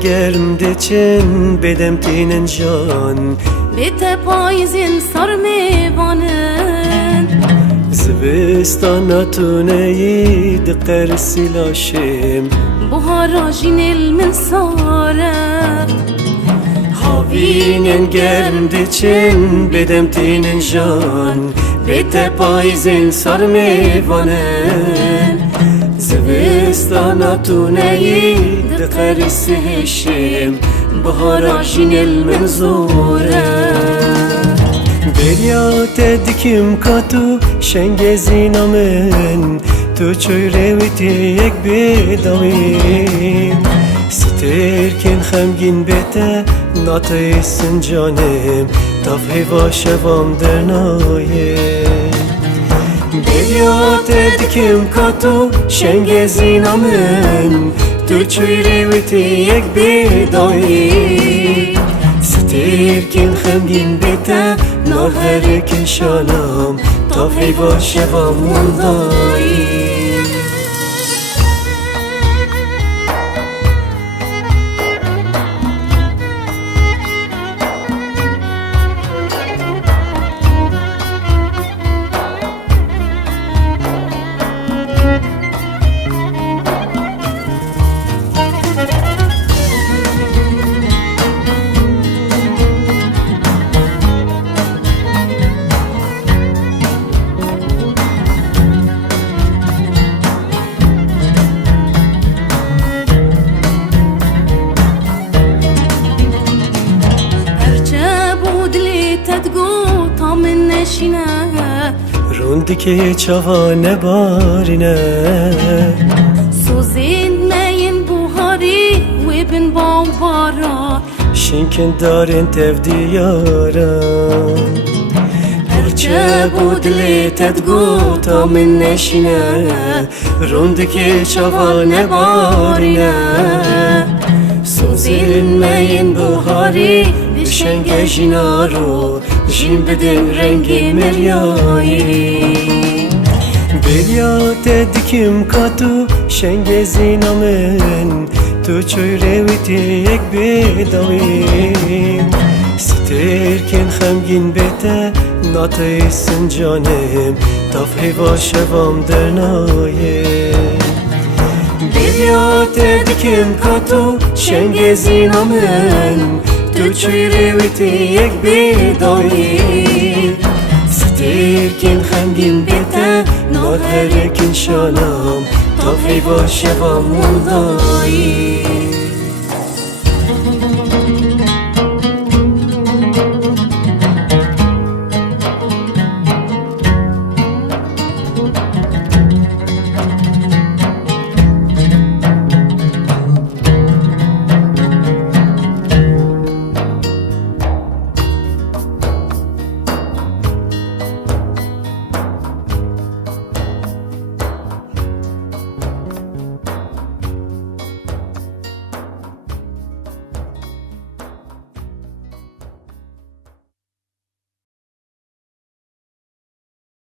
گرم دچن بدم تینن جان بته پاییزین سر میوانن زبستان نتونه ید قرسی لاشم بهارا جینل من ساره هاوینن گرم دچن بدم تینن جان بته پاییزین سر میوانن زبستان نتونه ید قرسی هشم بهارا جینل من زوره بریات دکیم کاتو شنگ زینامن تو چوی رویتی یک بیداویم ستر کن خمگین بیته ناتای سنجانم تافهی واشوام درنایم بریات دکیم کاتو شنگ زینامن تو چوی رویتی یک بیداویم ستر کن خمگین بیته نار هر کن شالم تافهی واشوام مندایم روندی که چوانه بارینه سوزین مین بوهاری و بن بارا شینکن دارین تفدیارم هرچه بود لیتت گو تا من نشینه روندی که چوانه بارینه سوزین مین بوهاری بشنگ جینارو جین بدن رنگی مریایی بریات دکیم کاتو شنگ زینامن تو چوی رویتی یک بیداویم ستر کن خمگین بیته ناتای سنجانم تافهی واشوام درنایم بریات دکیم کاتو شنگ زینامن تو چوی رویتی یک بیداویم ستر کن خمگین بیته نار هر کن شالم تافهی واشوام مندایم